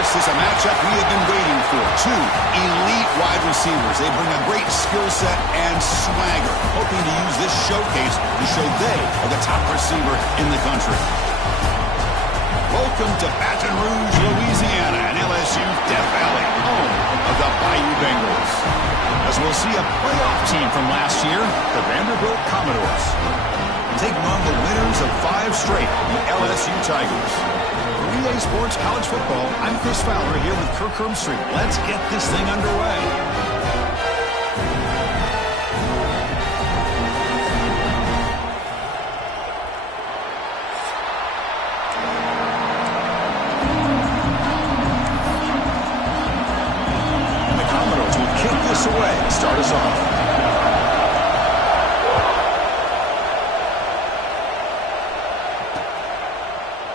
This is a matchup we have been waiting for. Two elite wide receivers. They bring a great skill set and swagger, hoping to use this showcase to show they are the top receiver in the country. Welcome to Baton Rouge, Louisiana, and LSU Death Valley, home of the Bayou Bengals. As we'll see a playoff team from last year, the Vanderbilt Commodores, taking on the winners of 5 straight, the LSU Tigers. For EA Sports College Football, I'm Chris Fowler here with Kirk Herbstreit. Let's get this thing underway. Away. Start us off.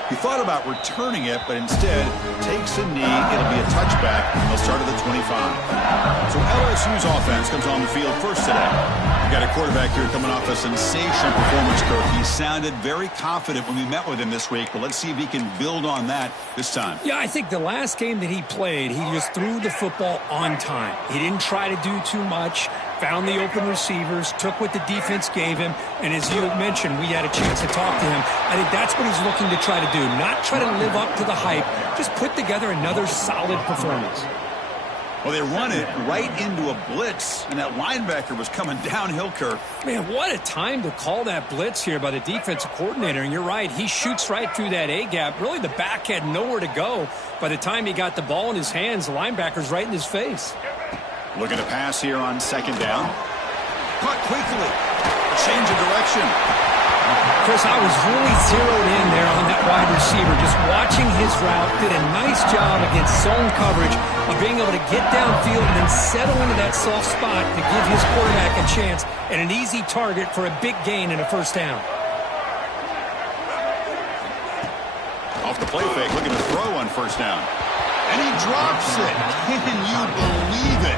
He thought about returning it, but instead takes a knee. It'll be a touchback, and they'll start at the 25. So LSU's offense comes on the field first today. We've got a quarterback here coming off a sensational performance, Kirk. He sounded very confident when we met with him this week, but let's see if he can build on that this time. Yeah, I think the last game that he played, he just threw the football on time. He didn't try to do too much, found the open receivers, took what the defense gave him, and as you mentioned, we had a chance to talk to him. I think that's what he's looking to try to do, not try to live up to the hype, just put together another solid performance. Well, they run it right into a blitz, and that linebacker was coming downhill, Kirk. Man, what a time to call that blitz here by the defensive coordinator. And you're right, he shoots right through that A-gap. Really, the back had nowhere to go. By the time he got the ball in his hands, the linebacker's right in his face. Looking to pass here on second down. Caught quickly. Change of direction. Chris, I was really zeroed in there on that wide receiver, just watching his route. Did a nice job against zone coverage of being able to get downfield and then settle into that soft spot to give his quarterback a chance and an easy target for a big gain and a first down. Off the play fake, looking to throw on first down. And he drops it. Can you believe it?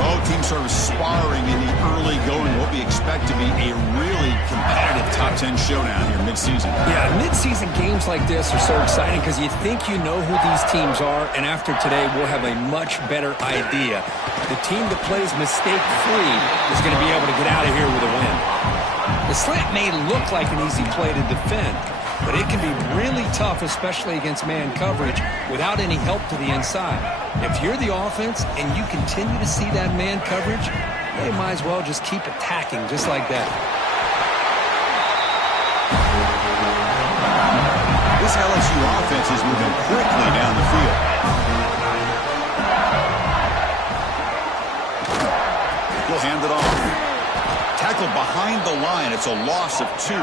Both teams sort of sparring in the early going, what we expect to be a really competitive top 10 showdown here mid-season. Yeah, mid-season games like this are so exciting because you think you know who these teams are, and after today we'll have a much better idea. The team that plays mistake-free is going to be able to get out of here with a win. The slant may look like an easy play to defend, but it can be really tough, especially against man coverage, without any help to the inside. If you're the offense and you continue to see that man coverage, they might as well just keep attacking just like that. This LSU offense is moving quickly down the field. He'll hand it off. Tackled behind the line. It's a loss of 2.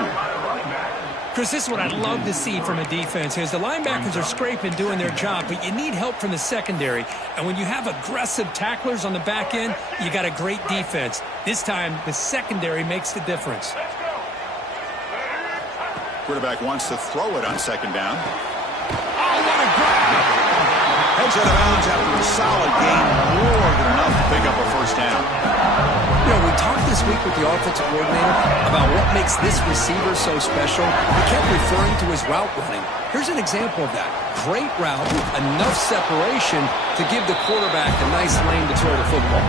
Chris, this is what I'd love to see from a defense is the linebackers are scraping, doing their job, but you need help from the secondary. And when you have aggressive tacklers on the back end, you got a great defense. This time, the secondary makes the difference. Quarterback wants to throw it on second down. Oh, what a grab! Heads out of bounds after a solid gain, more than enough to pick up a first down. You know, we talked this week with the offensive coordinator about what makes this receiver so special. He kept referring to his route running. Here's an example of that. Great route, enough separation to give the quarterback a nice lane to throw the football.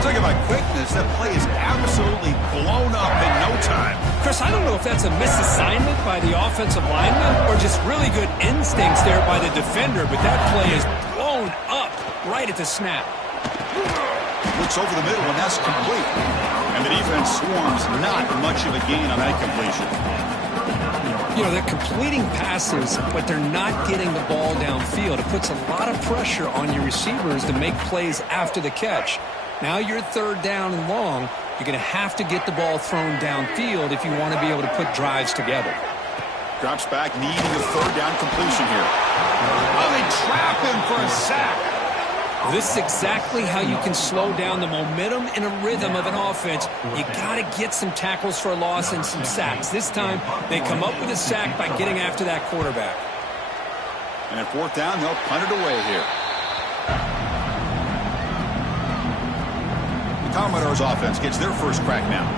Talking about quickness, that play is absolutely blown up in no time. Chris, I don't know if that's a misassignment by the offensive lineman or just really good instincts there by the defender, but that play is blown up right at the snap. Looks over the middle, and that's complete. And the defense swarms not much of a gain on that completion. You know, they're completing passes, but they're not getting the ball downfield. It puts a lot of pressure on your receivers to make plays after the catch. Now you're third down and long. You're going to have to get the ball thrown downfield if you want to be able to put drives together. Drops back, needing a third down completion here. Oh, they trap him for a sack. This is exactly how you can slow down the momentum and a rhythm of an offense. You got to get some tackles for a loss and some sacks. This time, they come up with a sack by getting after that quarterback. And at fourth down, they'll punt it away here. The Commodores offense gets their first crack now.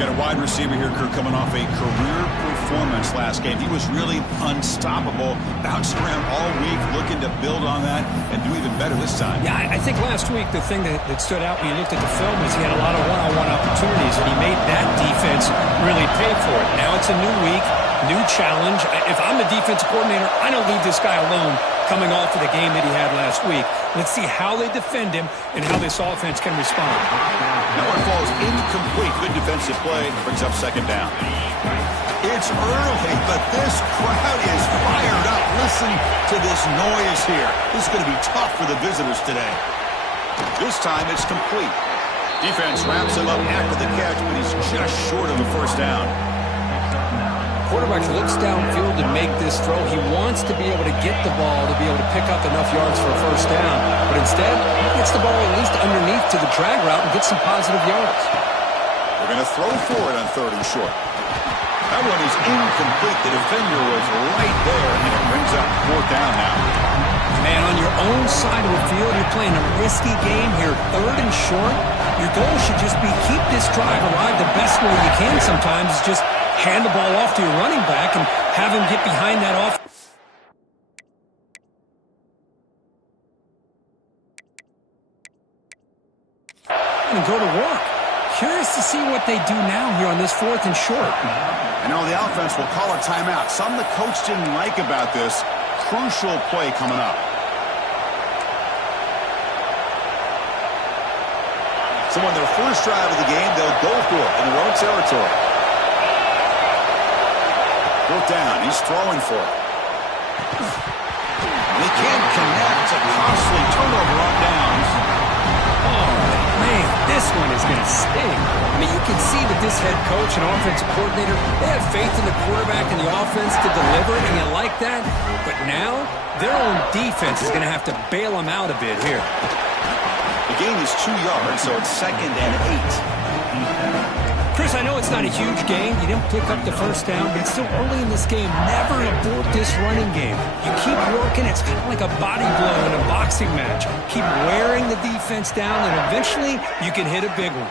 Got a wide receiver here, Kirk, coming off a career performance performance last game. He was really unstoppable, bouncing around all week, looking to build on that and do even better this time. Yeah, I think last week the thing that stood out when you looked at the film is he had a lot of one-on-one opportunities, and he made that defense really pay for it. Now it's a new week, new challenge. If I'm a defensive coordinator, I don't leave this guy alone coming off of the game that he had last week. Let's see how they defend him and how this offense can respond. That one falls incomplete. Good defensive play. Brings up second down. It's early, but this crowd is fired up. Listen to this noise here. This is going to be tough for the visitors today. This time it's complete. Defense wraps him up after the catch, but he's just short of the first down. Quarterback looks downfield to make this throw. He wants to be able to get the ball to be able to pick up enough yards for a first down. But instead, he gets the ball at least underneath to the drag route and gets some positive yards. They're going to throw for it on 3rd and short. That one is incomplete. The defender was right there, and it brings up 4th down now. Man, on your own side of the field, you're playing a risky game here. 3rd and short. Your goal should just be keep this drive alive the best way you can sometimes. Is just hand the ball off to your running back and have him get behind that off. And go to work. Curious to see what they do now here on this 4th and short. I know the offense will call a timeout. Something the coach didn't like about this. Crucial play coming up. So on their first drive of the game, they'll go for it in their own territory. 4th down. He's throwing for it. And he can't connect. It's a costly turnover on downs. Oh, man, this one is going to sting. I mean, you can see that this head coach and offensive coordinator, they have faith in the quarterback and the offense to deliver, and you like that. But now, their own defense is going to have to bail them out a bit here. The gain is 2 yards, so it's 2nd and 8. Chris, I know it's not a huge game. You didn't pick up the first down, but it's still early in this game. Never abort this running game. You keep working. It's kind of like a body blow in a boxing match. Keep wearing the defense down, and eventually you can hit a big one.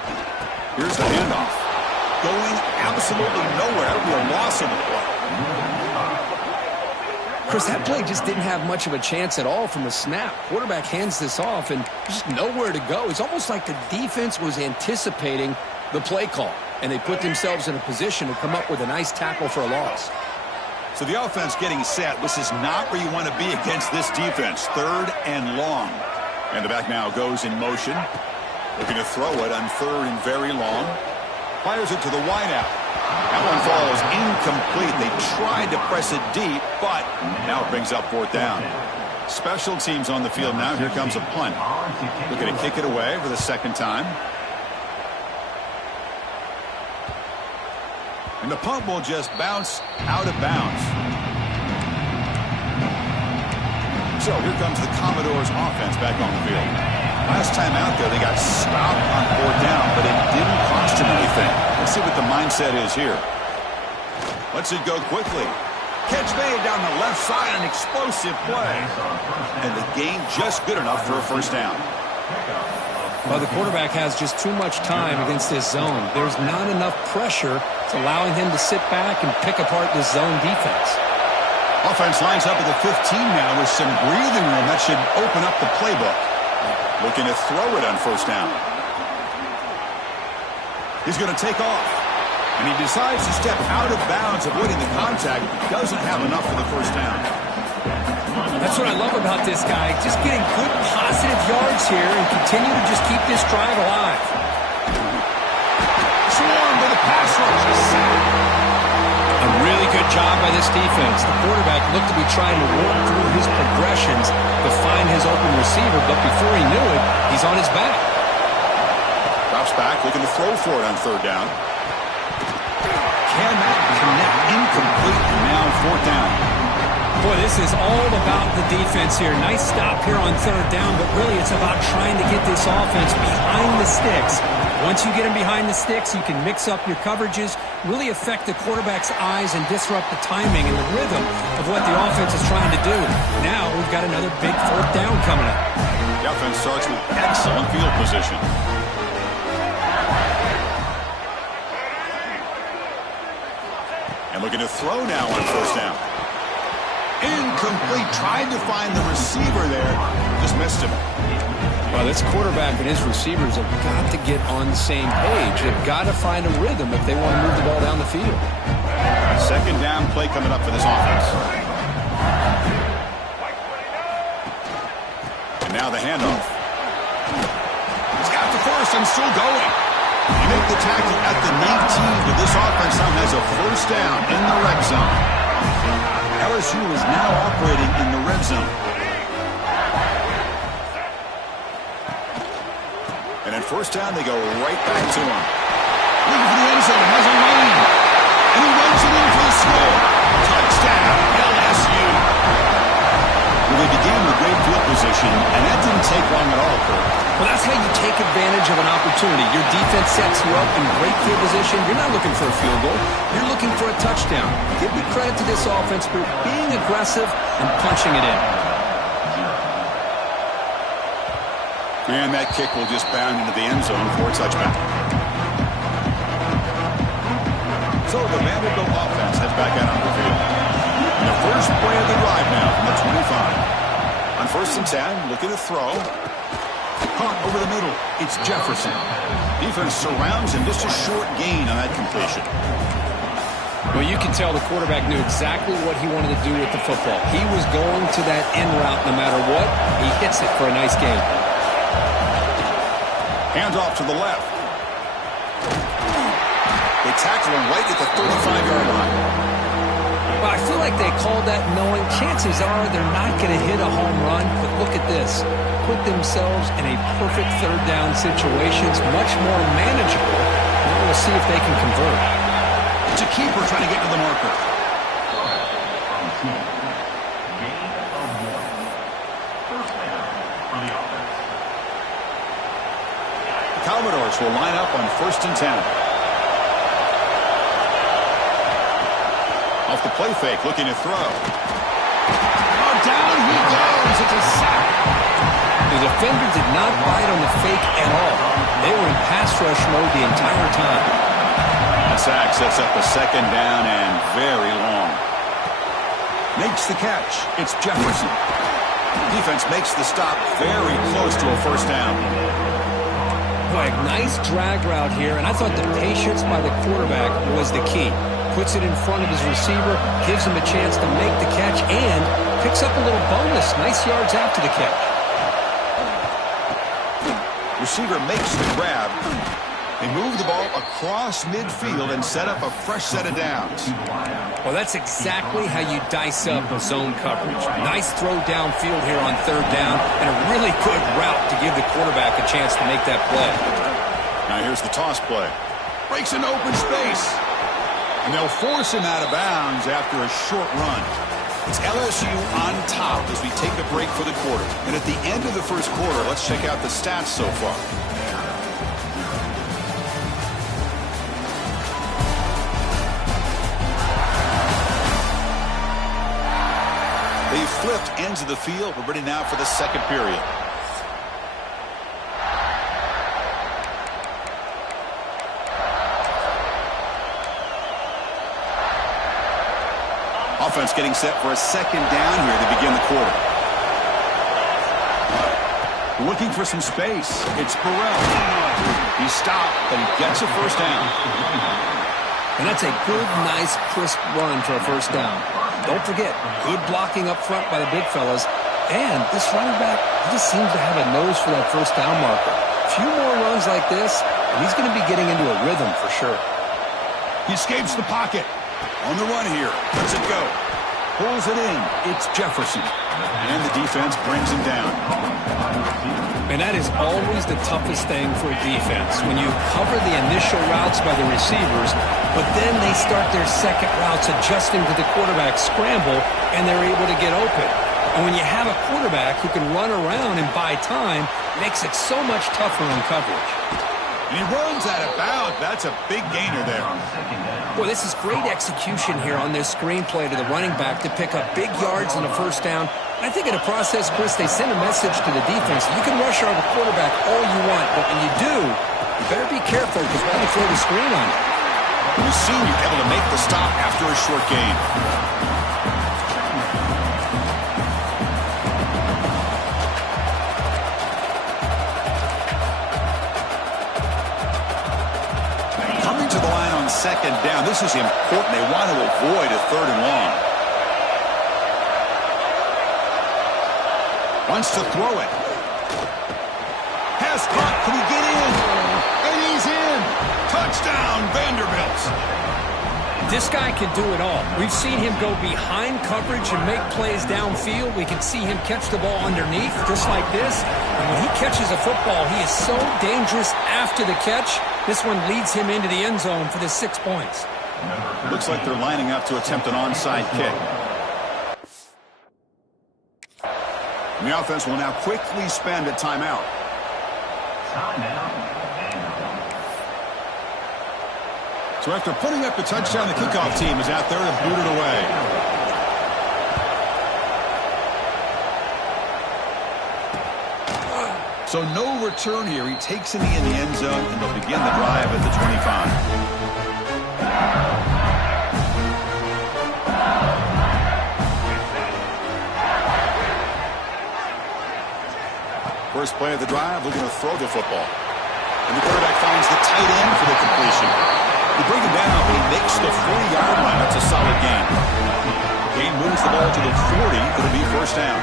Here's the handoff. Going absolutely nowhere. That'll be a loss of the play. Chris, that play just didn't have much of a chance at all from the snap. Quarterback hands this off, and just nowhere to go. It's almost like the defense was anticipating the play call, and they put themselves in a position to come up with a nice tackle for a loss. So the offense getting set. This is not where you want to be against this defense. 3rd and long. And the back now goes in motion. Looking to throw it on 3rd and very long. Fires it to the wideout. That one falls incomplete. They tried to press it deep, but now it brings up 4th down. Special teams on the field now. Here comes a punt. Looking to kick it away for the 2nd time. And the punt will just bounce out of bounds. So here comes the Commodores offense back on the field. Last time out there, they got stopped on 4th down, but it didn't cost them anything. Let's see what the mindset is here. Lets it go quickly. Catch made down the left side, an explosive play. And the gain just good enough for a first down. Well, the quarterback has just too much time against this zone. There's not enough pressure. It's allowing him to sit back and pick apart this zone defense. Offense lines up at the 15 now with some breathing room. That should open up the playbook. Looking to throw it on first down. He's going to take off. And he decides to step out of bounds, avoiding the contact. Doesn't have enough for the first down. That's what I love about this guy. Just getting good positive yards here and continue to just keep this drive alive. Swarm with a pass rush. A really good job by this defense. The quarterback looked to be trying to work through his progressions to find his open receiver, but before he knew it, he's on his back. Drops back, looking to throw for it on 3rd down. Cannot connect, incomplete, and now 4th down. Boy, this is all about the defense here. Nice stop here on 3rd down, but really it's about trying to get this offense behind the sticks. Once you get them behind the sticks, you can mix up your coverages, really affect the quarterback's eyes and disrupt the timing and the rhythm of what the offense is trying to do. Now we've got another big 4th down coming up. The offense starts with excellent field position. And Looking to throw now on first down. Incomplete. Tried to find the receiver there. Just missed him. Well, this quarterback and his receivers have got to get on the same page. They've got to find a rhythm if they want to move the ball down the field. Second down play coming up for this offense. And now the handoff. He's got the first and still going. You make the tackle at the 19, but this offense now has a first down in the red zone. LSU is now operating in the red zone. And in first down, they go right back to him. Looking for the end zone, has a lane. And he runs it in for the score. Touchdown, LSU. Well, they began with great field position, and that didn't take long at all, Kurt. Well, that's how you take advantage of an opportunity. Your defense sets you up in great field position. You're not looking for a field goal. You're looking for a touchdown. Give the credit to this offense for being aggressive and punching it in. And that kick will just bound into the end zone for a touchback. So the Vanderbilt offense heads back out on the field. And the first play of the drive now from the 25. On first and 10, looking to throw. Caught over the middle. It's Jefferson. Defense surrounds him. Just a short gain on that completion. Well, you can tell the quarterback knew exactly what he wanted to do with the football. He was going to that end route no matter what. He hits it for a nice gain. Hands off to the left. They tackle him right at the 35-yard line. Well, I feel like they called that knowing chances are they're not going to hit a home run. But look at this. Put themselves in a perfect third down situation. It's much more manageable. Now we'll see if they can convert. It's a keeper trying to get to the marker. The Commodores will line up on first and 10. Off the play fake, looking to throw. Oh, down he goes. It's a sack. The defender did not bite on the fake at all. They were in pass rush mode the entire time. The sack sets up a second down and very long. Makes the catch. It's Jefferson. Defense makes the stop very close to a first down. Boy, nice drag route here, and I thought the patience by the quarterback was the key. Puts it in front of his receiver, gives him a chance to make the catch, and picks up a little bonus. Nice yards after the catch. Receiver makes the grab. They move the ball across midfield and set up a fresh set of downs. Well, that's exactly how you dice up zone coverage. Nice throw downfield here on third down, and a really good route to give the quarterback a chance to make that play. Now here's the toss play. Breaks into open space. And they'll force him out of bounds after a short run. It's LSU on top as we take a break for the quarter. And at the end of the first quarter, let's check out the stats so far. They flipped ends of the field. We're ready now for the second period. Offense getting set for a second down here to begin the quarter. Looking for some space. It's Burrell. He stopped, but he gets a first down. And that's a good, nice, crisp run for a first down. Don't forget, good blocking up front by the big fellas. And this running back, he just seems to have a nose for that first down marker. A few more runs like this, and he's going to be getting into a rhythm for sure. He escapes the pocket. On the run here. Lets it go. Pulls it in. It's Jefferson. And the defense brings him down. And that is always the toughest thing for a defense. When you cover the initial routes by the receivers, but then they start their second routes adjusting to the quarterback scramble, and they're able to get open. And when you have a quarterback who can run around and buy time, it makes it so much tougher on coverage. And he runs out of bounds. That's a big gainer there. Boy, this is great execution here on this screenplay to the running back to pick up big yards on a first down. I think in a process, Chris, they send a message to the defense. You can rush our quarterback all you want, but when you do, you better be careful because we're going to throw the screen on you. The senior able to make the stop after a short gain. Coming to the line on second down. This is important. They want to avoid a third and long. Wants to throw it. Has caught. Can he get in? And he's in. Touchdown, Vanderbilt. This guy can do it all. We've seen him go behind coverage and make plays downfield. We can see him catch the ball underneath, just like this. And when he catches a football, he is so dangerous after the catch. This one leads him into the end zone for the 6 points. Looks like they're lining up to attempt an onside kick. And the offense will now quickly spend a timeout. So after putting up the touchdown, the kickoff team is out there to boot it away. So no return here. He takes it in the end zone, and they'll begin the drive at the 25. First play of the drive, looking to throw the football. And the quarterback finds the tight end for the completion. They bring him down, but he makes the 40-yard line. That's a solid gain. Gain moves the ball to the 40. It'll be first down.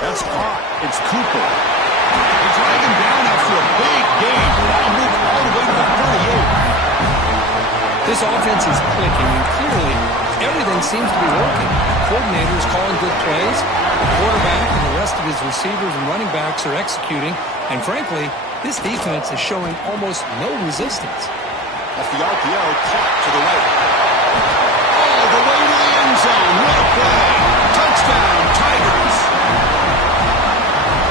That's caught. It's Cooper. They drag him down after a big gain. Ball moved all the way to the 38. This offense is clicking, and clearly everything seems to be working. The coordinator is calling good plays. The quarterback and the rest of his receivers and running backs are executing. And frankly, this defense is showing almost no resistance. Off the RPO, caught to the right. All the way to the end zone. What a play. Touchdown, Tigers.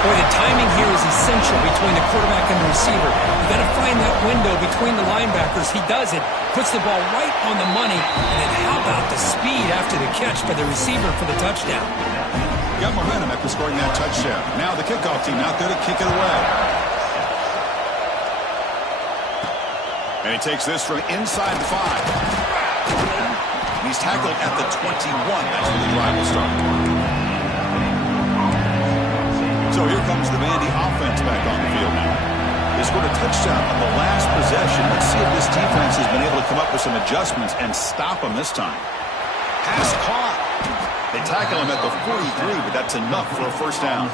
Boy, the timing here is essential between the quarterback and the receiver. You've got to find that window between the linebackers. He does it, puts the ball right on the money, and then how about the speed after the catch by the receiver for the touchdown? Got momentum after scoring that touchdown. Now the kickoff team out there to kick it away. And he takes this from inside the 5. And he's tackled at the 21. That's where the drive will start. So here comes the Vandy offense back on the field now. They scored a touchdown on the last possession. Let's see if this defense has been able to come up with some adjustments and stop them this time. Pass caught. They tackle him at the 43, but that's enough for a first down.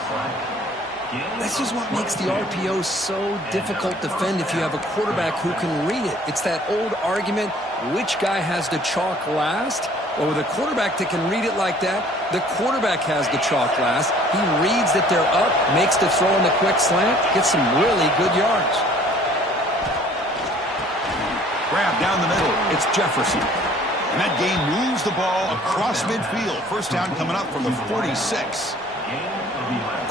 This is what makes the RPO so difficult to defend if you have a quarterback who can read it. It's that old argument, which guy has the chalk last? Well, with a quarterback that can read it like that, the quarterback has the chalk last. He reads that they're up, makes the throw in the quick slant, gets some really good yards. Grab down the middle. It's Jefferson. And that game moves the ball across midfield. First down coming up from the 46.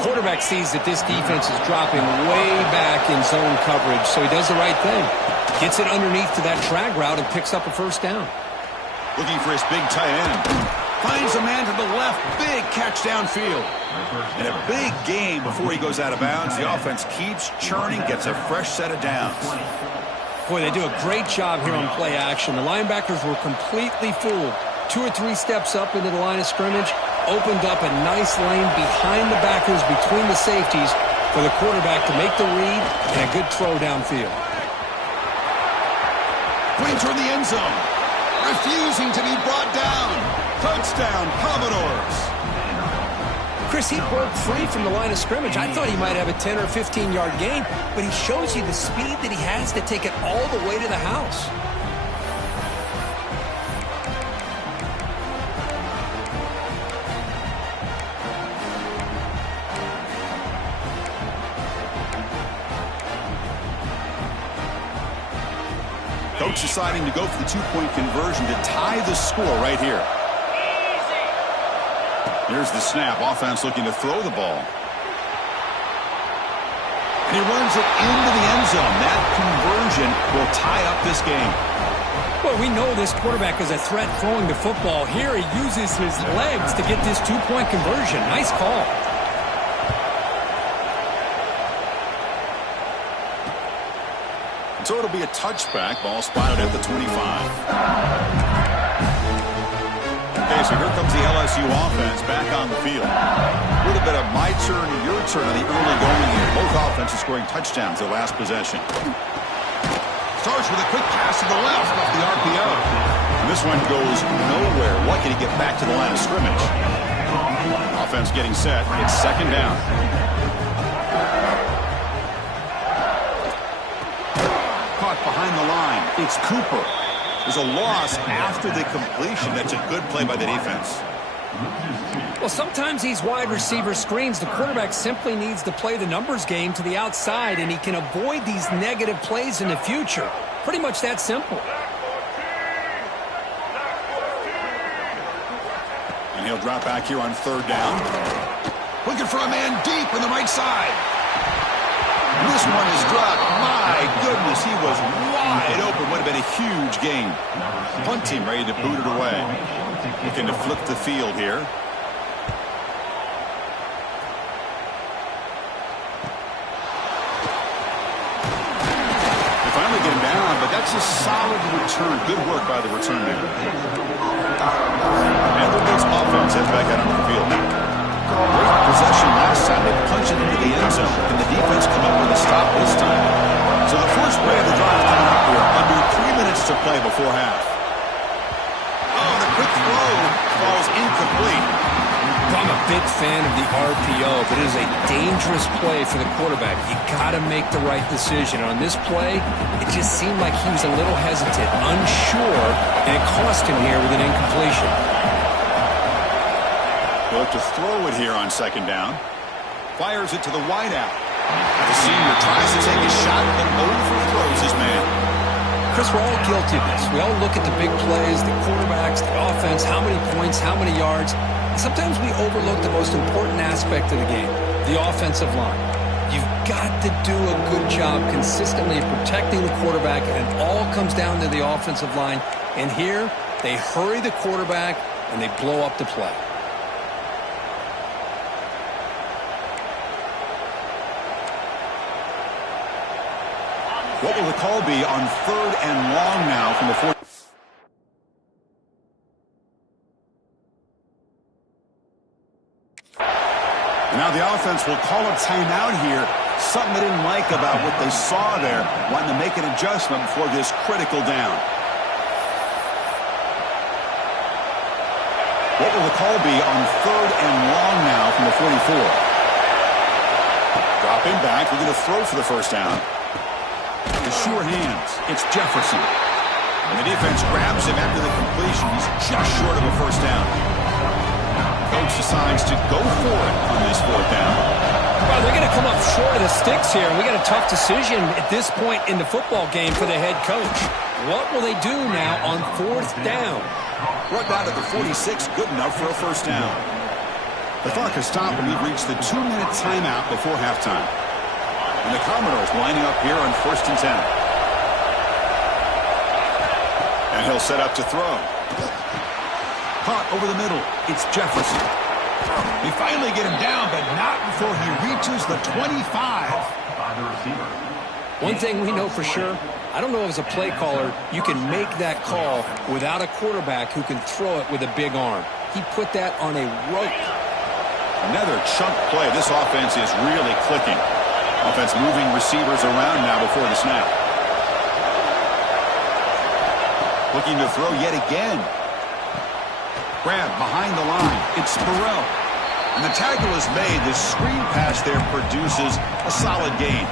Quarterback sees that this defense is dropping way back in zone coverage, so he does the right thing. Gets it underneath to that drag route and picks up a first down. Looking for his big tight end. Finds a man to the left. Big catch downfield. And a big gain before he goes out of bounds. The offense keeps churning, gets a fresh set of downs. Boy, they do a great job here on play action. The linebackers were completely fooled. 2 or 3 steps up into the line of scrimmage, opened up a nice lane behind the backers, between the safeties, for the quarterback to make the read and a good throw downfield. Putting toward the end zone. Refusing to be brought down. Touchdown, Commodores. Chris, he broke free from the line of scrimmage. I thought he might have a 10 or 15-yard gain, but he shows you the speed that he has to take it all the way to the house. Coach deciding to go for the 2-point conversion to tie the score right here. Here's the snap. Offense looking to throw the ball. And he runs it into the end zone. That conversion will tie up this game. Well, we know this quarterback is a threat throwing the football. Here he uses his legs to get this 2-point conversion. Nice call. So it'll be a touchback. Ball spotted at the 25. Okay, so here comes the LSU offense back on the field. A little bit of my turn, your turn on the early going here. Both offenses scoring touchdowns their last possession. Starts with a quick pass to the left off the RPO. And this one goes nowhere. Lucky to get back to the line of scrimmage. Offense getting set. It's second down. Caught behind the line. It's Cooper. There's a loss after the completion. That's a good play by the defense. Well, sometimes these wide receiver screens, the quarterback simply needs to play the numbers game to the outside, and he can avoid these negative plays in the future. Pretty much that simple. And he'll drop back here on third down. Looking for a man deep on the right side. This one is dropped. My goodness, he was wide open. Would have been a huge gain. Punt team ready to boot it away. Looking to flip the field here. They finally get him down, but that's a solid return. Good work by the return man. And the Bills offense heads back out onto the field. Great possession last time. They punched it into the end zone. Can the defense come up with a stop this time? So the first play of the drive coming up here. Under 3 minutes to play before half. Oh, the quick throw falls incomplete. I'm a big fan of the RPO, but it is a dangerous play for the quarterback. You got to make the right decision. On this play, it just seemed like he was a little hesitant, unsure, and it cost him here with an incompletion. He'll look to throw it here on second down. Fires it to the wideout. The senior tries to take a shot, but overthrows his man. Chris, we're all guilty of this. We all look at the big plays, the quarterbacks, the offense, how many points, how many yards. Sometimes we overlook the most important aspect of the game, the offensive line. You've got to do a good job consistently protecting the quarterback, and it all comes down to the offensive line. And here, they hurry the quarterback, and they blow up the play. What will the call be on third and long now from the 40? Now the offense will call a timeout here. Something they didn't like about what they saw there. Wanting to make an adjustment before this critical down. What will the call be on third and long now from the 44? Dropping back. We're going to throw for the first down. The sure hands. It's Jefferson. And the defense grabs him after the completion. He's just short of a first down. Coach decides to go for it on this fourth down. Well, they're going to come up short of the sticks here. We got a tough decision at this point in the football game for the head coach. What will they do now on fourth down? Brought down to the 46, good enough for a first down. The clock has stopped and we've reached the 2-minute timeout before halftime. And the Commodores lining up here on 1st and 10. And he'll set up to throw. Caught over the middle. It's Jefferson. They finally get him down, but not before he reaches the 25. One thing we know for sure, I don't know as a play caller, you can make that call without a quarterback who can throw it with a big arm. He put that on a rope. Another chunk play. This offense is really clicking. Offense moving receivers around now before the snap. Looking to throw yet again. Grab behind the line. It's Burrell. And the tackle is made. The screen pass there produces a solid gain.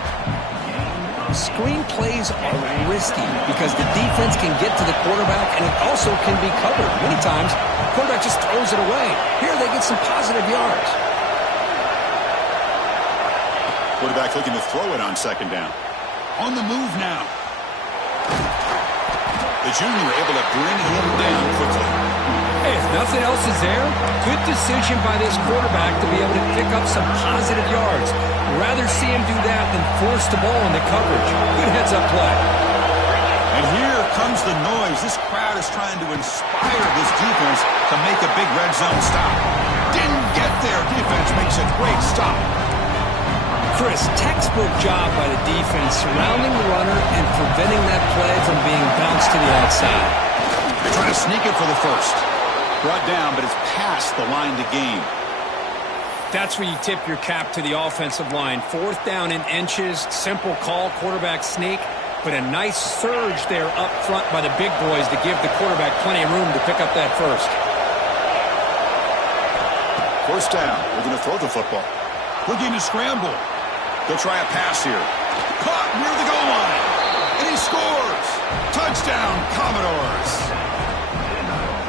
Screen plays are risky because the defense can get to the quarterback and it also can be covered. Many times, the quarterback just throws it away. Here they get some positive yards. Quarterback looking to throw it on second down. On the move now. The junior able to bring him down quickly. Hey, if nothing else is there, good decision by this quarterback to be able to pick up some positive yards. Rather see him do that than force the ball into coverage. Good heads-up play. And here comes the noise. This crowd is trying to inspire this defense to make a big red zone stop. Didn't get there. Defense makes a great stop. Chris, textbook job by the defense surrounding the runner and preventing that play from being bounced to the outside. They're trying to sneak it for the first. Brought down, but it's past the line to gain. That's where you tip your cap to the offensive line. 4th down in inches, simple call, quarterback sneak, but a nice surge there up front by the big boys to give the quarterback plenty of room to pick up that first. First down, we're going to throw the football. Looking to scramble. They'll try a pass here. Caught near the goal line. And he scores. Touchdown, Commodores.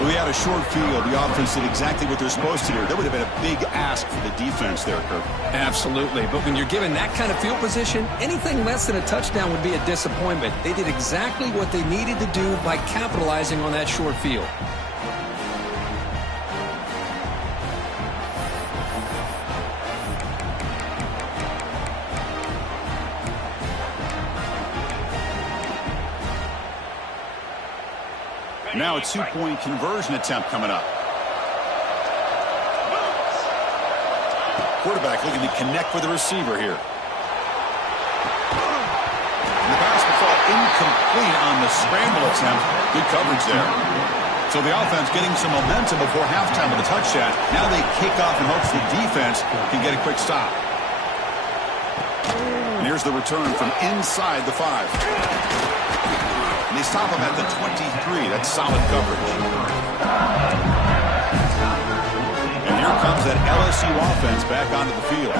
We had a short field. The offense did exactly what they're supposed to do. That would have been a big ask for the defense there, Kirk. Absolutely. But when you're given that kind of field position, anything less than a touchdown would be a disappointment. They did exactly what they needed to do by capitalizing on that short field. Now a 2-point conversion attempt coming up. Quarterback looking to connect with the receiver here. And the pass will fall incomplete on the scramble attempt. Good coverage there. So the offense getting some momentum before halftime with a touchdown. Now they kick off in hopes the defense can get a quick stop. And here's the return from inside the 5. And they stop him at the 23. That's solid coverage. And here comes that LSU offense back onto the field.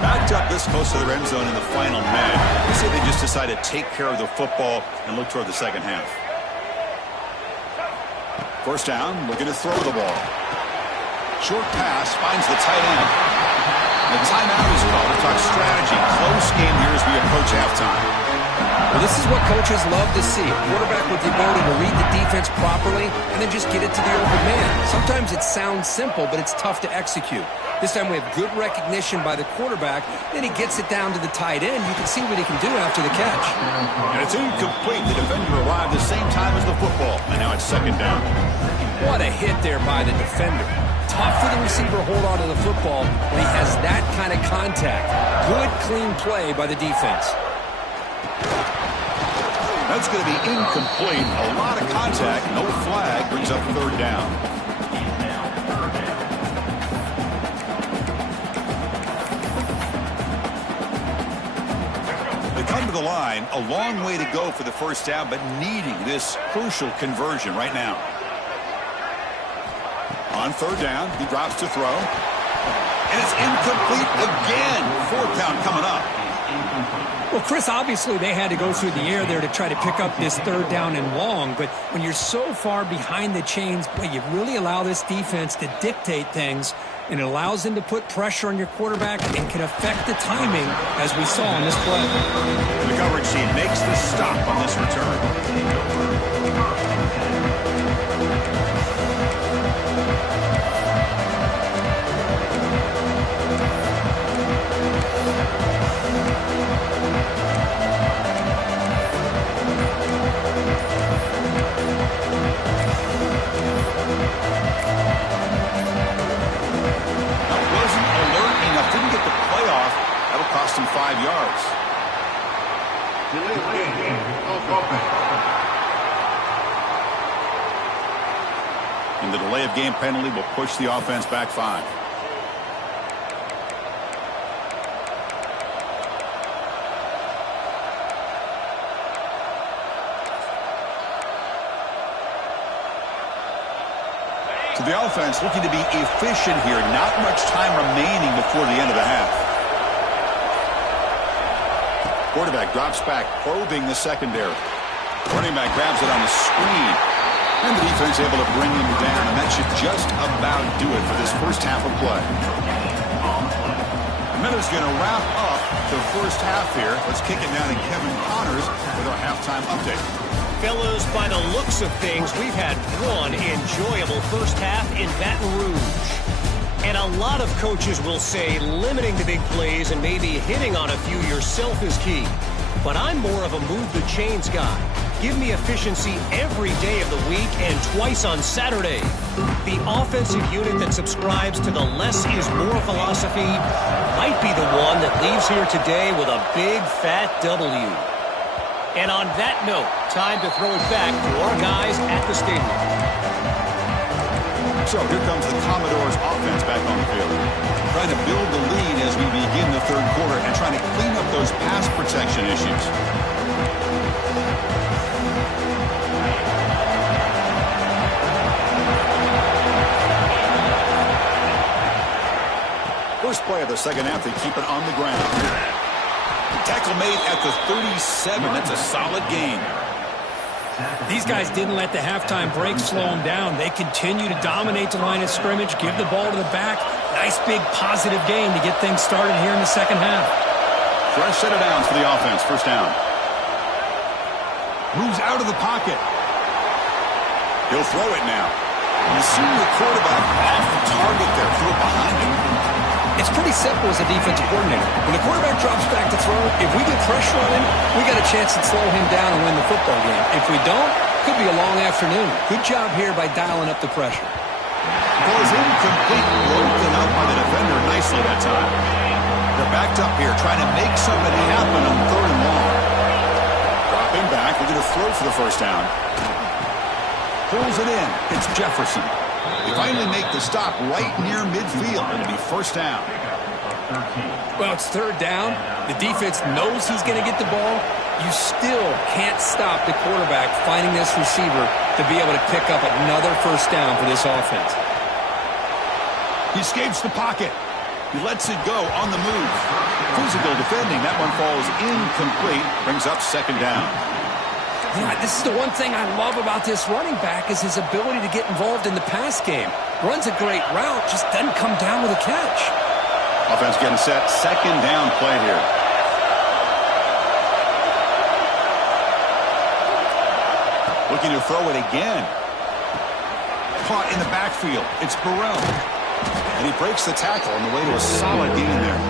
Backed up this close to their end zone in the final minute. They say they just decided to take care of the football and look toward the second half. First down, looking to throw the ball. Short pass finds the tight end. The timeout is called to talk strategy. Close game here as we approach halftime. Well, this is what coaches love to see. A quarterback with the ability to read the defense properly and then just get it to the open man. Sometimes it sounds simple, but it's tough to execute. This time we have good recognition by the quarterback. Then he gets it down to the tight end. You can see what he can do after the catch. And it's incomplete. The defender arrived the same time as the football. And now it's second down. What a hit there by the defender. Tough for the receiver to hold on to the football when he has that kind of contact. Good, clean play by the defense. That's going to be incomplete. A lot of contact. No flag. Brings up third down. They come to the line. A long way to go for the first down, but needing this crucial conversion right now. On third down, he drops to throw. And it's incomplete again. Fourth down coming up. Well, Chris, obviously they had to go through the air there to try to pick up this third down and long, but when you're so far behind the chains, boy, you really allow this defense to dictate things, and it allows them to put pressure on your quarterback and can affect the timing, as we saw in this play. The coverage team makes the stop on this return. Cost him 5 yards. And the delay of game penalty will push the offense back 5. So the offense looking to be efficient here. Not much time remaining before the end of the half. Quarterback drops back, probing the secondary. Running back grabs it on the screen. And the defense able to bring him down, and that should just about do it for this first half of play. And that is going to wrap up the first half here. Let's kick it down to Kevin Connors with our halftime update. Fellas, by the looks of things, we've had one enjoyable first half in Baton Rouge. And a lot of coaches will say limiting the big plays and maybe hitting on a few yourself is key. But I'm more of a move the chains guy. Give me efficiency every day of the week and twice on Saturday. The offensive unit that subscribes to the less is more philosophy might be the one that leaves here today with a big, fat W. And on that note, time to throw it back to our guys at the stadium. So here comes the Commodores offense back on the field. Trying to build the lead as we begin the third quarter and trying to clean up those pass protection issues. First play of the second half, they keep it on the ground. Tackle made at the 37. That's a solid gain. These guys didn't let the halftime break slow them down. They continue to dominate the line of scrimmage, give the ball to the back. Nice big positive gain to get things started here in the second half. Fresh set of downs for the offense. First down. Moves out of the pocket. He'll throw it now. You see the quarterback off the target there. Threw it behind him. It's pretty simple as a defensive coordinator. When the quarterback drops back to throw, if we get pressure on him, we got a chance to slow him down and win the football game. If we don't, could be a long afternoon. Good job here by dialing up the pressure. Ball is incomplete, broken up by the defender nicely that time. They're backed up here, trying to make something happen on third and long. Dropping back, we're going to throw for the first down. Pulls it in. It's Jefferson. They finally make the stop right near midfield. It'll be first down. Well, it's third down. The defense knows he's going to get the ball. You still can't stop the quarterback finding this receiver to be able to pick up another first down for this offense. He escapes the pocket. He lets it go on the move. Physical defending. That one falls incomplete. Brings up second down. Yeah, this is the one thing I love about this running back is his ability to get involved in the pass game. Runs a great route, just doesn't come down with a catch. Offense getting set. Second down play here. Looking to throw it again. Caught in the backfield. It's Burrell. And he breaks the tackle on the way to a solid gain there.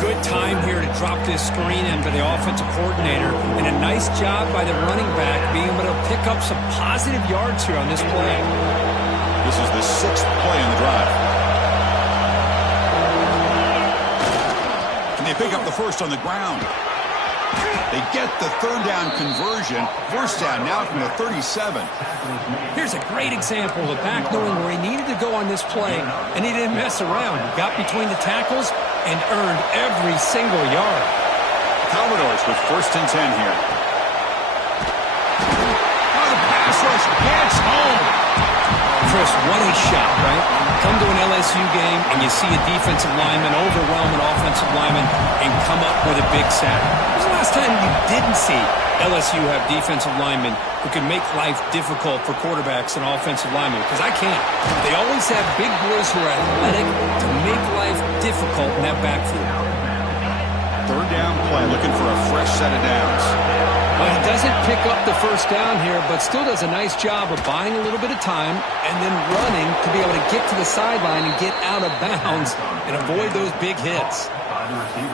Good time here to drop this screen in for the offensive coordinator. And a nice job by the running back being able to pick up some positive yards here on this play. This is the sixth play in the drive. Can they pick up the first on the ground? They get the third down conversion. First down now from the 37. Here's a great example of a back knowing where he needed to go on this play, and he didn't mess around. He got between the tackles and earned every single yard. Commodores with first and 10 here. Oh, the pass rush gets home. Chris, what a shot, right? Come to an LSU game and you see a defensive lineman overwhelm an offensive lineman and come up with a big sack. When was the last time you didn't see LSU have defensive linemen who can make life difficult for quarterbacks and offensive linemen? Because I can't. They always have big boys who are athletic to make life difficult in that backfield. Third down play, looking for a fresh set of downs. Well, he doesn't pick up the first down here, but still does a nice job of buying a little bit of time and then running to be able to get to the sideline and get out of bounds and avoid those big hits.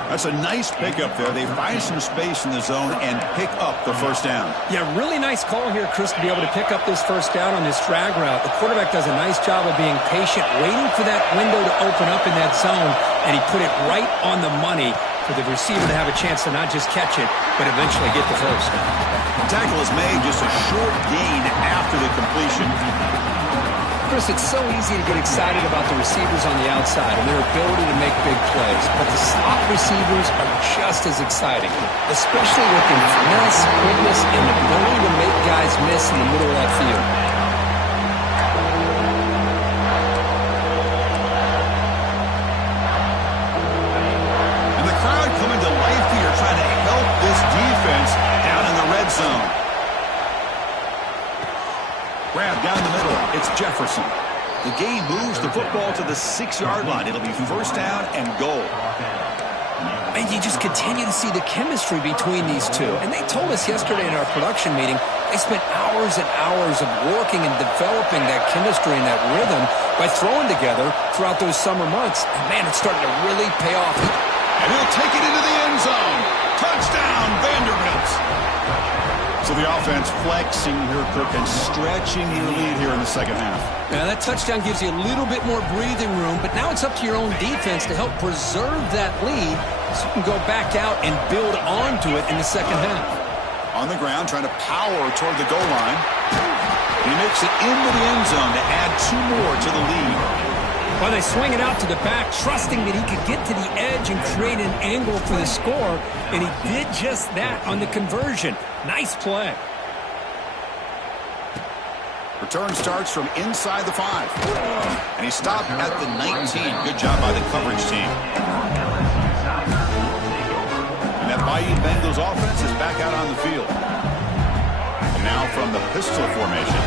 That's a nice pickup there. They find some space in the zone and pick up the first down. Yeah, really nice call here, Chris, to be able to pick up this first down on this drag route. The quarterback does a nice job of being patient, waiting for that window to open up in that zone, and he put it right on the money for the receiver to have a chance to not just catch it, but eventually get the first. The tackle is made, just a short gain after the completion. Chris, it's so easy to get excited about the receivers on the outside and their ability to make big plays, but the slot receivers are just as exciting, especially with their finesse, quickness, and ability to make guys miss in the middle of that field. And the crowd coming to life here, trying to help this defense down in the red zone. Grab down the middle. It's Jefferson. The game moves the football to the 6-yard line. It'll be first down and goal. And you just continue to see the chemistry between these two. And they told us yesterday in our production meeting, they spent hours and hours of working and developing that chemistry and that rhythm by throwing together throughout those summer months. And man, it's starting to really pay off. And he'll take it into the end zone. Touchdown, Vanderbilt. So the offense flexing here, Kirk, and stretching your lead here in the second half. Now that touchdown gives you a little bit more breathing room, but now it's up to your own defense to help preserve that lead so you can go back out and build onto it in the second half. On the ground, trying to power toward the goal line. He makes it into the end zone to add 2 more to the lead. Well, they swing it out to the back, trusting that he could get to the edge and create an angle for the score, and he did just that on the conversion. Nice play. Return starts from inside the 5. And he stopped at the 19. Good job by the coverage team. And that Bayou Bengals offense is back out on the field. And now from the pistol formation.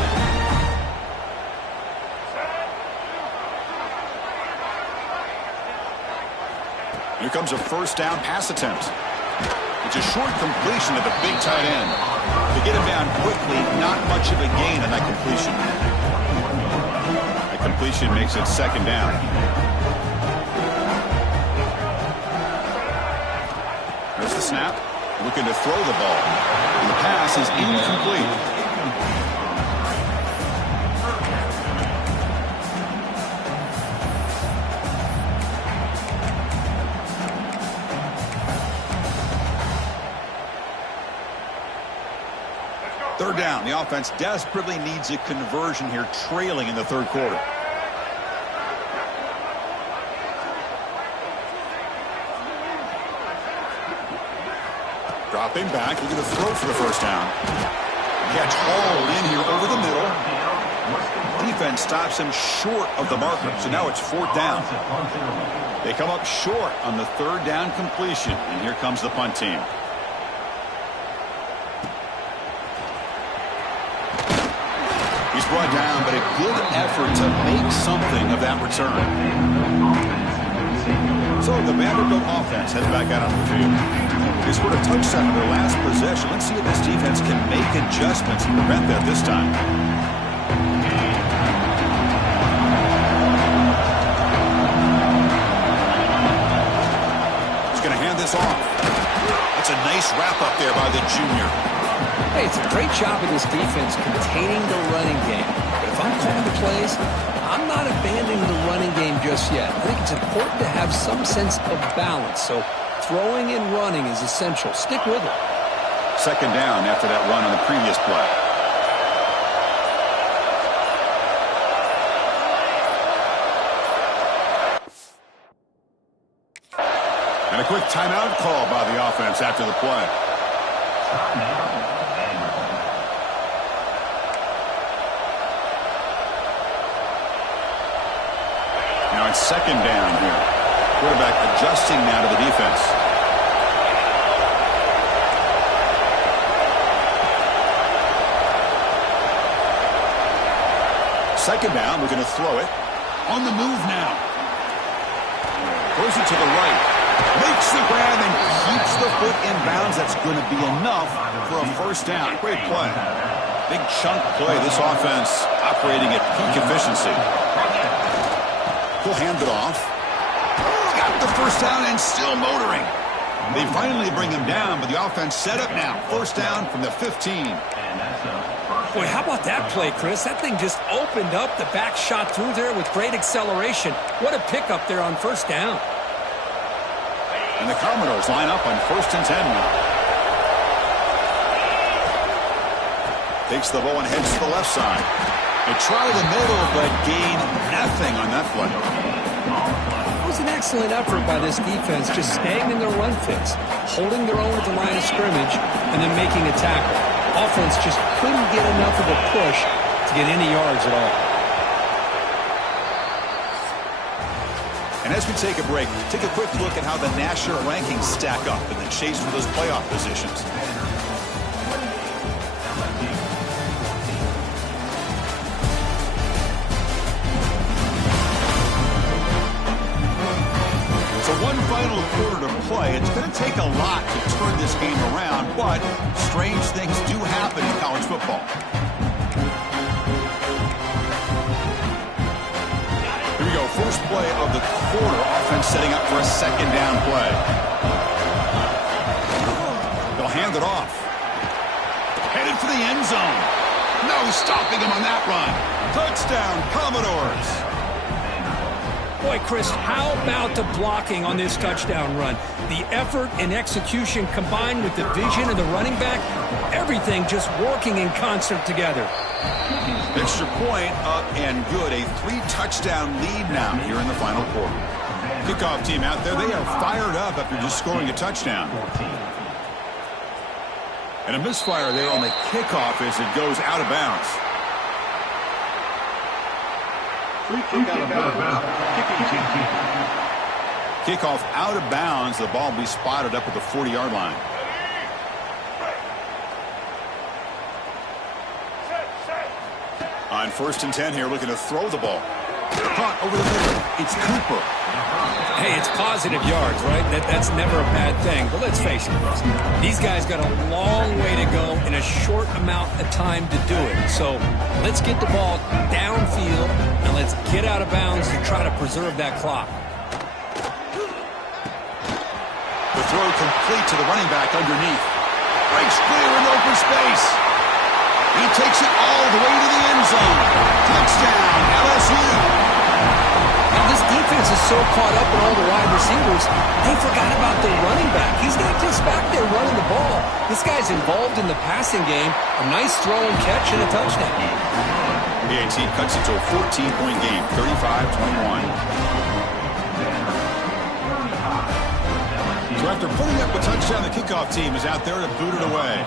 Here comes a first down pass attempt. It's a short completion to the big tight end. To get him down quickly, not much of a gain on that completion. That completion makes it second down. There's the snap. Looking to throw the ball. And the pass is incomplete. Third down. The offense desperately needs a conversion here, trailing in the third quarter. Dropping back, looking to throw for the first down. Catch hauled in here over the middle. Defense stops him short of the marker, so now it's fourth down. They come up short on the third down completion, and here comes the punt team. He's brought down, but a good effort to make something of that return. So the Vanderbilt offense heads back out on the field. They scored a touchdown on their last possession. Let's see if this defense can make adjustments to prevent that this time. He's going to hand this off. That's a nice wrap up there by the junior. Hey, it's a great job of this defense containing the running game. But if I'm calling the plays, I'm not abandoning the running game just yet. I think it's important to have some sense of balance. So throwing and running is essential. Stick with it. Second down after that run on the previous play. And a quick timeout call by the offense after the play. Now it's second down here. Quarterback adjusting now to the defense. Second down, we're going to throw it. On the move now. Throws it to the right. Makes the grab and keeps the foot in bounds. That's going to be enough for a first down. Great play. Big chunk play. This offense operating at peak efficiency. He'll hand it off. Got the first down and still motoring. They finally bring him down, but the offense set up now. First down from the 15. Boy, how about that play, Chris? That thing just opened up. The back shot through there with great acceleration. What a pickup there on first down. And the Commodores line up on 1st and 10 now. Takes the ball and heads to the left side. They try the middle, but gain nothing on that play. It was an excellent effort by this defense, just staying in their run fits, holding their own at the line of scrimmage, and then making a tackle. Offense just couldn't get enough of a push to get any yards at all. And as we take a break, take a quick look at how the national rankings stack up in the chase for those playoff positions. So one final quarter to play. It's going to take a lot to turn this game around, but strange things do happen in college football. Here we go, first play of the quarter. Offense setting up for a second down play. They'll hand it off. Headed for the end zone. No stopping him on that run. Touchdown, Commodores. Boy, Chris, how about the blocking on this touchdown run? The effort and execution combined with the vision of the running back, everything just working in concert together. Extra point up and good. A 3-touchdown lead now here in the final quarter. Kickoff team out there, they are fired up after just scoring a touchdown. And a misfire there on the kickoff as it goes out of bounds. Kickoff out of bounds. The ball will be spotted up at the 40-yard line. On 1st and 10 here, looking to throw the ball. Caught over the middle. It's Cooper. Hey, it's positive yards, right? That's never a bad thing. But let's face it, these guys got a long way to go in a short amount of time to do it. So let's get the ball downfield, and let's get out of bounds to try to preserve that clock. The throw complete to the running back underneath. Breaks clear in open space. He takes it all the way to the end zone. Touchdown, LSU. Now, this defense is so caught up in all the wide receivers, they forgot about the running back. He's not just back there running the ball. This guy's involved in the passing game. A nice throw and catch and a touchdown. The AT cuts it to a 14-point game, 35-21. So after putting up a touchdown, the kickoff team is out there to boot it away.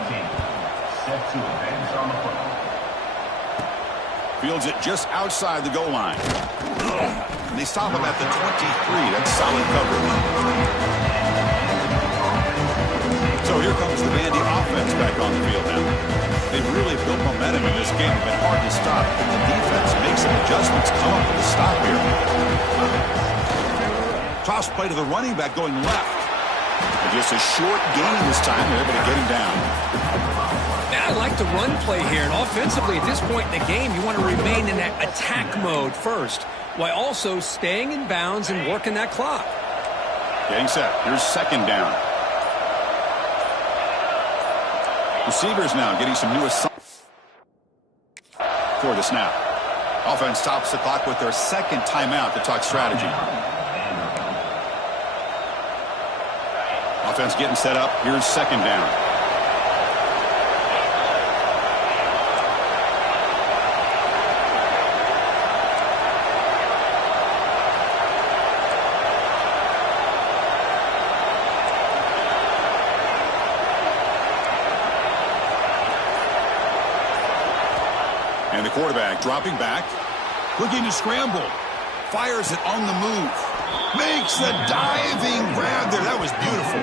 Fields it just outside the goal line. And they stop him at the 23. That's solid coverage. So here comes the Vandy offense back on the field now. They've really built momentum in this game. It's been hard to stop. But the defense makes some adjustments, come up with a stop here. Toss play to the running back going left. And just a short gain this time. They're able to get him down. I like the run play here, and offensively at this point in the game, you want to remain in that attack mode first, while also staying in bounds and working that clock. Getting set. Here's 2nd down. Receivers now getting some new assignments for the snap. Offense stops the clock with their 2nd timeout to talk strategy. Offense getting set up. Here's 2nd down. And the quarterback dropping back, looking to scramble, fires it on the move, makes the diving grab there. That was beautiful.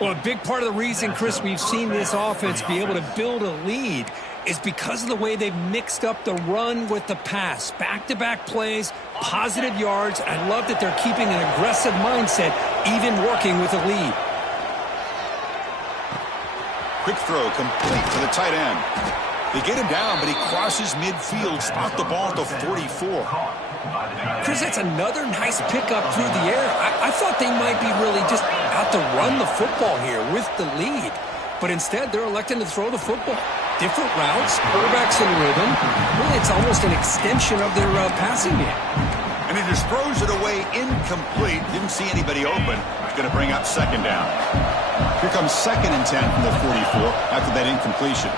Well, a big part of the reason, Chris, we've seen this offense be able to build a lead is because of the way they've mixed up the run with the pass. Back-to-back plays, positive yards. I love that they're keeping an aggressive mindset, even working with a lead. Quick throw complete to the tight end. They get him down, but he crosses midfield, spot the ball at the 44. Chris, that's another nice pickup through the air. I thought they might be really just out to run the football here with the lead. But instead, they're electing to throw the football. Different routes, quarterbacks in rhythm. Really, it's almost an extension of their passing game. And he just throws it away incomplete. Didn't see anybody open. He's going to bring up 2nd down. Here comes 2nd and 10 from the 44 after that incompletion.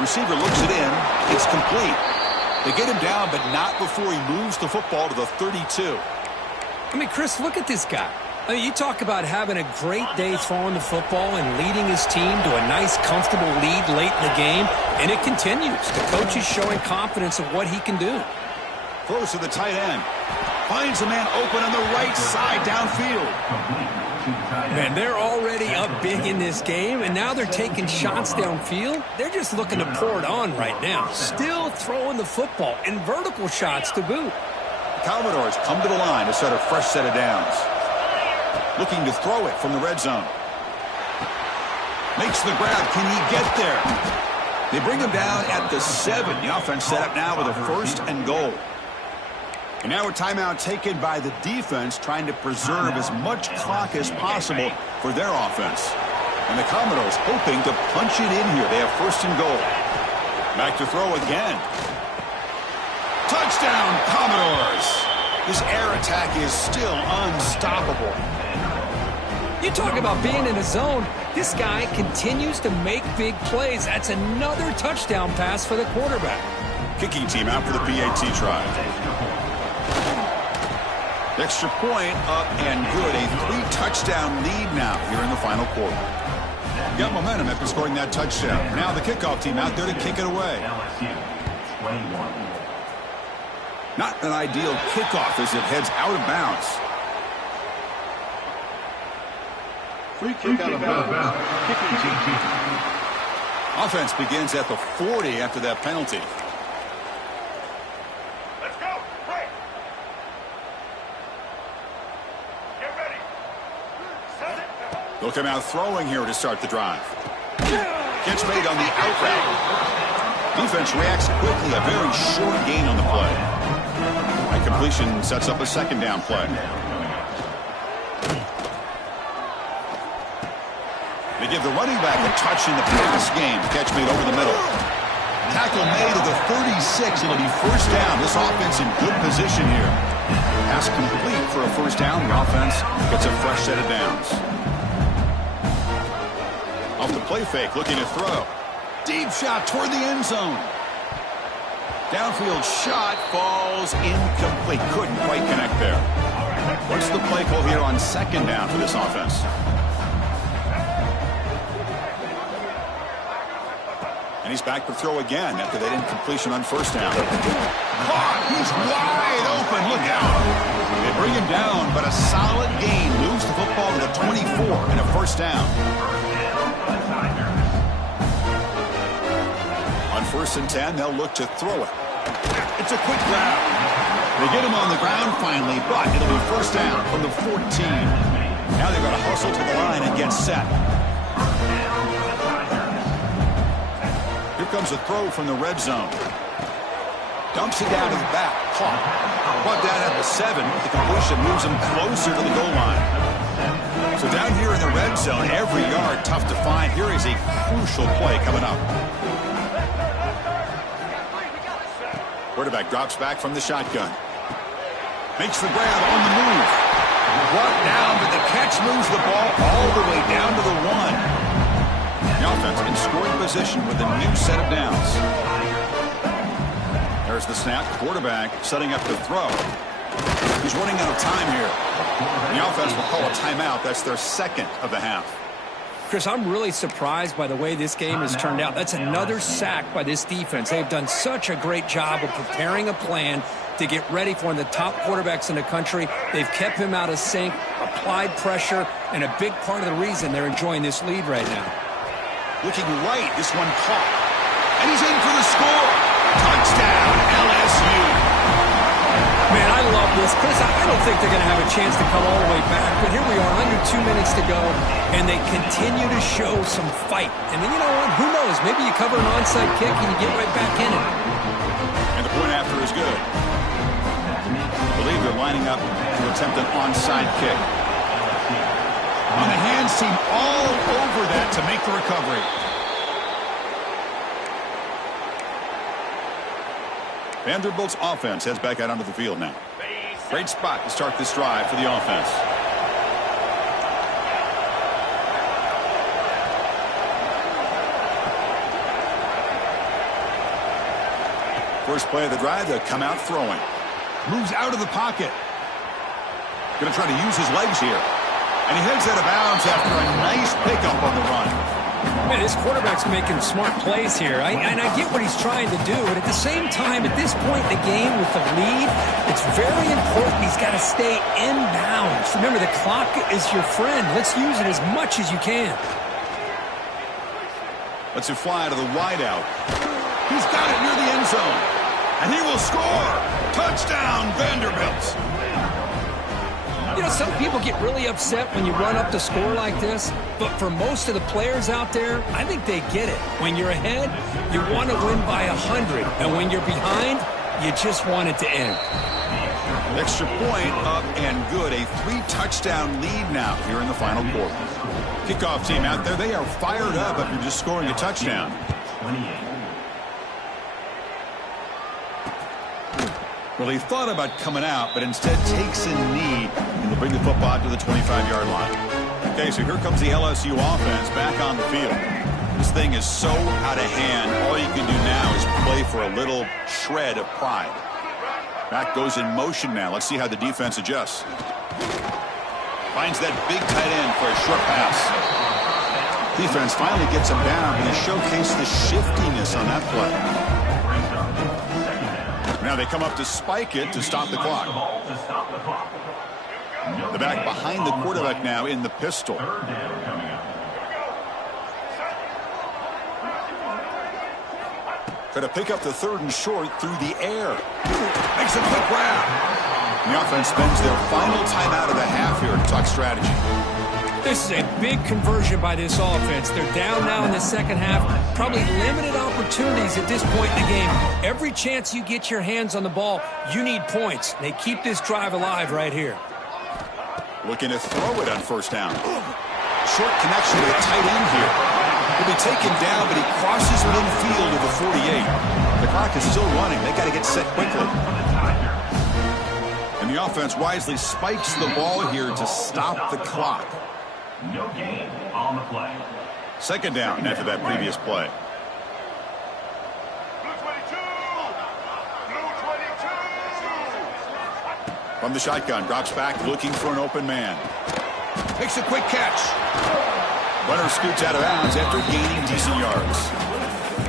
Receiver looks it in. It's complete. They get him down, but not before he moves the football to the 32. I mean, Chris, look at this guy. I mean, you talk about having a great day throwing the football and leading his team to a nice, comfortable lead late in the game, and it continues. The coach is showing confidence of what he can do. Throws to the tight end. Finds a man open on the right side downfield. Man, they're already up big in this game, and now they're taking shots downfield. They're just looking to pour it on right now. Still throwing the football, and vertical shots to boot. The Commodores come to the line to set a fresh set of downs. Looking to throw it from the red zone. Makes the grab. Can he get there? They bring him down at the 7. The offense set up now with a 1st and goal. And now a timeout taken by the defense, trying to preserve as much clock as possible for their offense. And the Commodores hoping to punch it in here. They have first and goal. Back to throw again. Touchdown, Commodores. This air attack is still unstoppable. You talk about being in a zone. This guy continues to make big plays. That's another touchdown pass for the quarterback. Kicking team out for the PAT try. Extra point up and good. A 3-touchdown lead now here in the final quarter. Got momentum after scoring that touchdown. Now the kickoff team out there to kick it away. Not an ideal kickoff as it heads out of bounds. Free kick out of bounds. Kicking team. Offense begins at the 40 after that penalty. Let's go. Break. Get ready. Set it. They'll come out throwing here to start the drive. Catch made on the out route. Defense reacts quickly. A very short gain on the play. That completion sets up a second down play. They give the running back a touch in the pass game. Catch made over the middle. Tackle made at the 36. It'll be first down. This offense in good position here. Pass complete for a first down. The offense gets a fresh set of downs. Off the play fake, looking to throw. Deep shot toward the end zone. Downfield shot falls incomplete. Couldn't quite connect there. What's the play call here on second down for this offense? And he's back to throw again after that incompletion on first down. Caught! He's wide open. Look out. They bring him down, but a solid gain moves the football to the 24 and a first down. On 1st and 10, they'll look to throw it. It's a quick grab. They get him on the ground finally, but it'll be first down from the 14. Now they've got to hustle to the line and get set. Here comes a throw from the red zone. Dumps it down to the back. Caught. Brought down at the 7. The completion moves him closer to the goal line. So down here in the red zone, every yard tough to find. Here is a crucial play coming up. Quarterback drops back from the shotgun. Makes the grab on the move. Brought down, but the catch moves the ball all the way down to the 1. The offense in scoring position with a new set of downs. There's the snap. Quarterback setting up to throw. He's running out of time here. The offense will call a timeout. That's their second of the half. Chris, I'm really surprised by the way this game has turned out. That's another sack by this defense. They've done such a great job of preparing a plan to get ready for one of the top quarterbacks in the country. They've kept him out of sync, applied pressure, and a big part of the reason they're enjoying this lead right now. Looking right, this one caught. And he's in for the score. Touchdown, LSU. Man, I love this. Chris, I don't think they're going to have a chance to come all the way back, but here we are, under 2 minutes to go, and they continue to show some fight. And then, you know what? Who knows? Maybe you cover an onside kick and you get right back in it. And the point after is good. I believe they're lining up to attempt an onside kick. On the hands team all over that to make the recovery. Vanderbilt's offense heads back out onto the field now. Great spot to start this drive for the offense. First play of the drive, they'll come out throwing. Moves out of the pocket. Going to try to use his legs here. And he heads out of bounds after a nice pickup on the run. Man, this quarterback's making smart plays here. And I get what he's trying to do, but at the same time, at this point in the game with the lead, it's very important he's got to stay in bounds. Remember, the clock is your friend. Let's use it as much as you can. Lets it fly to the wideout. He's got it near the end zone. And he will score. Touchdown, Vanderbilt. You know, some people get really upset when you run up the score like this, but for most of the players out there, I think they get it. When you're ahead, you want to win by 100, and when you're behind, you just want it to end. Extra point up and good. A 3-touchdown lead now here in the final quarter. Kickoff team out there, they are fired up after just scoring a touchdown. Well, he thought about coming out, but instead takes a knee and will bring the football to the 25-yard line. Okay, so here comes the LSU offense back on the field. This thing is so out of hand, all you can do now is play for a little shred of pride. Back goes in motion now. Let's see how the defense adjusts. Finds that big tight end for a short pass. Defense finally gets him down, and they showcase the shiftiness on that play. Now they come up to spike it to stop the clock. The back behind the quarterback now in the pistol. Try to pick up the 3rd and short through the air. Makes a quick grab. The offense spends their final timeout of the half here to talk strategy. This is a big conversion by this offense. They're down now in the second half. Probably limited opportunities at this point in the game. Every chance you get your hands on the ball, you need points. They keep this drive alive right here. Looking to throw it on first down. Short connection to the tight end here. He'll be taken down, but he crosses midfield to the 48. The clock is still running. They got to get set quickly. And the offense wisely spikes the ball here to stop the clock. No gain on the play. Second down after that previous play. From the shotgun, drops back looking for an open man. Makes a quick catch. Runner scoots out of bounds after gaining decent yards.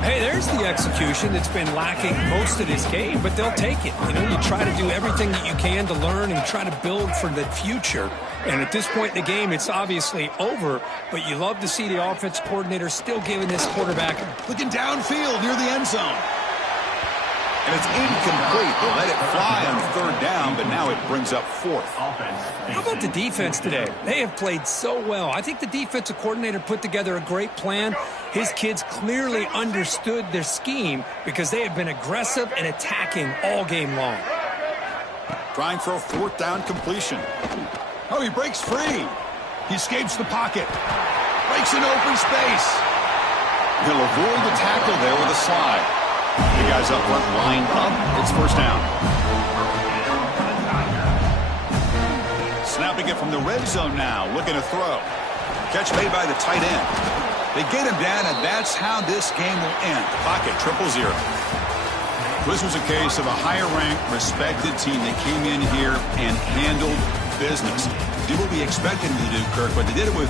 Hey, there's the execution that's been lacking most of this game, but they'll take it. You know, you try to do everything that you can to learn and try to build for the future. And at this point in the game, it's obviously over, but you love to see the offense coordinator still giving this quarterback. Looking downfield near the end zone. And it's incomplete. They let it fly on 3rd down, but now it brings up 4th. How about the defense today? They have played so well. I think the defensive coordinator put together a great plan. His kids clearly understood their scheme because they have been aggressive and attacking all game long. Trying for a 4th down completion. Oh, he breaks free. He escapes the pocket. Breaks an open space. He'll avoid the tackle there with a slide. The guys up front line up. It's first down. Snapping it from the red zone now. Looking to throw. Catch made by the tight end. They get him down, and that's how this game will end. Pocket 0-0. This was a case of a higher-ranked, respected team that came in here and handled business. Did what we expected them to do, Kirk, but they did it with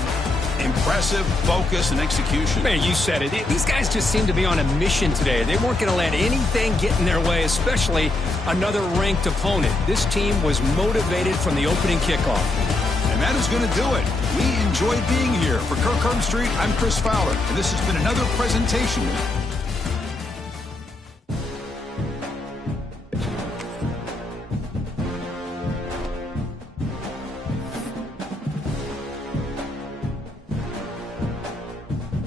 impressive focus and execution. Man, you said it. These guys just seem to be on a mission today. They weren't going to let anything get in their way, especially another ranked opponent. This team was motivated from the opening kickoff. And that is going to do it. We enjoyed being here. For Kirk Herbstreit, I'm Chris Fowler, and this has been another presentation